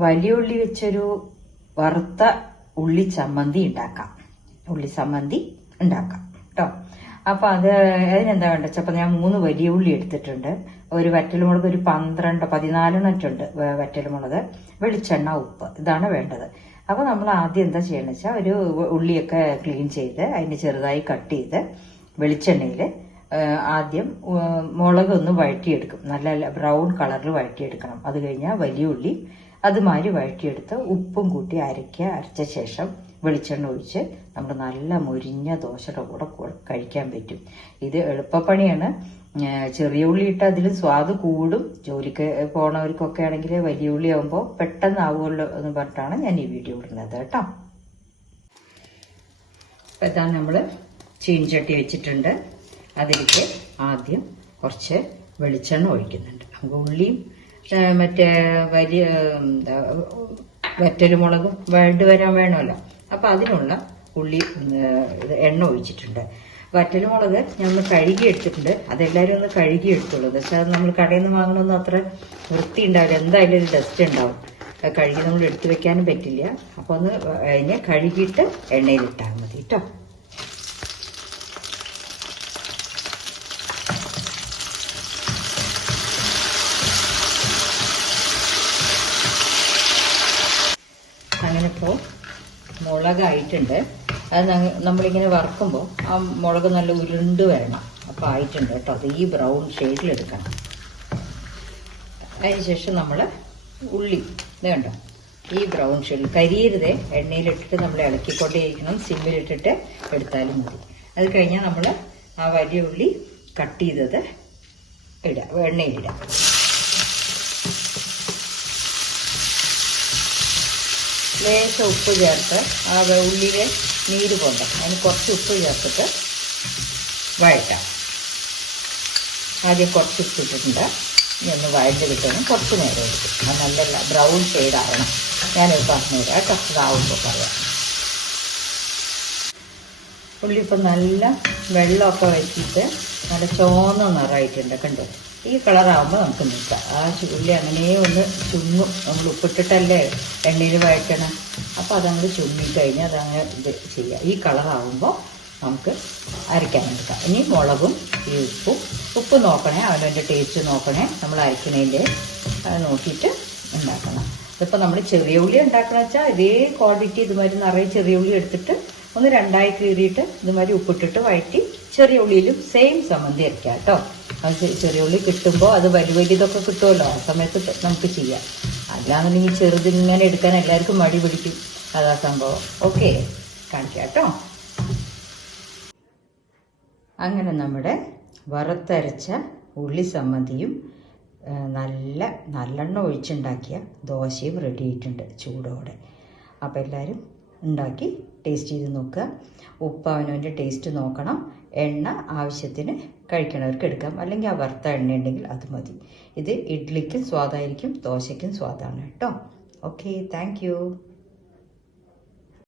വലിയ ഉള്ളി വെച്ചൊരു വറുത്ത ഉള്ളി ചമ്മന്തി ഉണ്ടാക്കാം. ഉള്ളി ചമ്മന്തി ഉണ്ടാക്കാം കേട്ടോ. അപ്പൊ അതിനെന്താ വേണ്ട വെച്ചപ്പോ ഞാൻ 3 വലിയ ഉള്ളി എടുത്തിട്ടുണ്ട്. ഒരു വറ്റൽമുളക് ഒരു 14 വറ്റൽമുളക്, വെളിച്ചെണ്ണ, ഉപ്പ്, ഇതാണ് വേണ്ടത്. അപ്പൊ നമ്മൾ ആദ്യം എന്താ ചെയ്യണമെന്ന് വെച്ചാൽ ഒരു ഉള്ളിയൊക്കെ ക്ലീൻ ചെയ്ത് അതിന് ചെറുതായി കട്ട് ചെയ്ത് വെളിച്ചെണ്ണയിൽ ആദ്യം മുളക് ഒന്ന് വഴറ്റിയെടുക്കും. നല്ല ബ്രൗൺ കളറിൽ വഴറ്റിയെടുക്കണം. അത് കഴിഞ്ഞാൽ വലിയ ഉള്ളി അതുമാതിരി വഴറ്റിയെടുത്ത് ഉപ്പും കൂട്ടി അരച്ച ശേഷം വെളിച്ചെണ്ണ ഒഴിച്ച് നമ്മൾ നല്ല മുരിഞ്ഞ ദോശയുടെ കൂടെ കഴിക്കാൻ പറ്റും. ഇത് എളുപ്പപ്പണിയാണ്. ചെറിയ ഉള്ളി ഇട്ട് അതിലും സ്വാദ് കൂടും. ജോലിക്ക് പോണവർക്കൊക്കെ ആണെങ്കിൽ വലിയ ഉള്ളി ആകുമ്പോൾ പെട്ടെന്ന് ആവുമല്ലോ എന്ന് പറഞ്ഞിട്ടാണ് ഞാൻ ഈ വീഡിയോ ഇടുന്നത് കേട്ടോ. അപ്പൊ ഇതാ നമ്മള് ചീൻചട്ടി വെച്ചിട്ടുണ്ട്. അതിലേക്ക് ആദ്യം കുറച്ച് വെളിച്ചെണ്ണ ഒഴിക്കുന്നുണ്ട്. ഉള്ളിയും മറ്റേ വലിയ വറ്റൽമുളകും വഴണ്ട് വരാൻ വേണമല്ലോ. അപ്പൊ അതിനുള്ള ഉള്ളി എണ്ണ ഒഴിച്ചിട്ടുണ്ട്. വറ്റൽമുളക് നമ്മൾ കഴുകി എടുത്തിട്ടുണ്ട്. അതെല്ലാവരും ഒന്ന് കഴുകി എടുത്തുള്ളൂ. പക്ഷെ അത് നമ്മൾ കടയിൽ നിന്ന് വാങ്ങണമെന്ന് അത്ര വൃത്തി ഉണ്ടാവില്ല. എന്തായാലും ഒരു ഡസ്റ്റ് ഉണ്ടാവും. കഴുകി നമ്മൾ എടുത്തു വെക്കാനും പറ്റില്ല. അപ്പൊ ഒന്ന് അതിനെ കഴുകിയിട്ട് എണ്ണയിലിട്ടാൽ മതി കേട്ടോ. അങ്ങനെ ഇപ്പോൾ മുളകായിട്ടുണ്ട്. അത് നമ്മളിങ്ങനെ വറുക്കുമ്പോൾ ആ മുളക് നല്ല ഉരുണ്ട് വരണം. അപ്പോൾ ആയിട്ടുണ്ട് കേട്ടോ. അത് ഈ ബ്രൗൺ ഷെയ്ഡിലെടുക്കണം. അതിനുശേഷം നമ്മൾ ഉള്ളി വേണ്ട ഈ ബ്രൗൺ ഷെയ്ഡിൽ കരിയരുതേ. എണ്ണയിലിട്ടിട്ട് നമ്മൾ ഇളക്കിക്കൊണ്ടേയിരിക്കണം. സിമ്മിലിട്ടിട്ട് എടുത്താലും മതി. അത് കഴിഞ്ഞാൽ നമ്മൾ ആ വലിയ ഉള്ളി കട്ട് ചെയ്തത് എണ്ണയിലിടാം. ലേശം ഉപ്പ് ചേർത്ത് ആ ഉള്ളിയിലെ നീര് പോണ്ട അതിന് കുറച്ച് ഉപ്പ് ചേർത്തിട്ട് വഴറ്റാം. ആദ്യം കുറച്ച് ഉപ്പ് ഇട്ടിട്ടുണ്ട്. ഇനി ഒന്ന് വഴറ്റ് കിട്ടണം. കുറച്ച് നേരം എടുക്കും. അത് നല്ല ബ്രൗൺ ഷെയ്ഡ് ആവണം. ഞാനത് പറഞ്ഞുതരാം കേട്ടോ. ഇതാവുമ്പോൾ പറയാം. ഉള്ളി ഇപ്പം നല്ല വെള്ളമൊക്കെ വെച്ചിട്ട് നല്ല ചുവന്ന നിറമായിട്ടുണ്ട്. കണ്ടു? ഈ കളറാകുമ്പോൾ നമുക്ക് നിൽക്കാം. ആ ഉള്ളി അങ്ങനെ ഒന്ന് ചുങ്ങും. നമ്മൾ ഉപ്പിട്ടിട്ടല്ലേ എണ്ണയിൽ വഴറ്റണം. അപ്പോൾ അതങ്ങ് ചുങ്ങിക്കഴിഞ്ഞാൽ അതങ്ങ് ഇത് ചെയ്യാം. ഈ കളറാകുമ്പോൾ നമുക്ക് അരയ്ക്കാനെടുക്കാം. ഇനി മുളകും ഈ ഉപ്പ് നോക്കണേ. അവൻ്റെ ടേസ്റ്റ് നോക്കണേ. നമ്മൾ അരക്കണേൻ്റെ നോക്കിയിട്ട് ഉണ്ടാക്കണം. ഇതിപ്പോൾ നമ്മൾ ചെറിയ ഉള്ളി ഉണ്ടാക്കണം വെച്ചാൽ ഇതേ ക്വാണ്ടിറ്റി ഇതുമാതിരി നിറയെ ചെറിയ ഉള്ളി എടുത്തിട്ട് ഒന്ന് രണ്ടായി കീറിയിട്ട് ഇതുമാതിരി ഉപ്പിട്ടിട്ട് വഴറ്റി ചെറിയ ഉള്ളിയിലും സെയിം ചമ്മന്തി അരയ്ക്കാം കേട്ടോ. അത് ചെറിയ ഉള്ളി കിട്ടുമ്പോൾ അത് വലിയതൊക്കെ കിട്ടുമല്ലോ. ആ സമയത്ത് നമുക്ക് ചെയ്യാം. അല്ലാന്നുണ്ടെങ്കിൽ ചെറുതിങ്ങനെ എടുക്കാൻ എല്ലാവർക്കും മടി പിടിക്കും. അതാ സംഭവം. ഓക്കെ, കാണിക്കാം കേട്ടോ. അങ്ങനെ നമ്മുടെ വറുത്തരച്ച ഉള്ളി ചമ്മന്തിയും നല്ലെണ്ണ ഒഴിച്ചുണ്ടാക്കിയ ദോശയും റെഡി ആയിട്ടുണ്ട് ചൂടോടെ. അപ്പോൾ എല്ലാവരും ഉണ്ടാക്കി ടേസ്റ്റ് ചെയ്ത് നോക്കുക. ഉപ്പ് അവനവൻ്റെ ടേസ്റ്റ് നോക്കണം. എണ്ണ ആവശ്യത്തിന് കഴിക്കണവർക്ക് എടുക്കാം. അല്ലെങ്കിൽ ആ വറുത്ത എണ്ണ ഉണ്ടെങ്കിൽ അത് മതി. ഇത് ഇഡ്ഡലിക്കും സ്വാദായിരിക്കും, ദോശയ്ക്കും സ്വാദാണ് കേട്ടോ. Okay, thank you.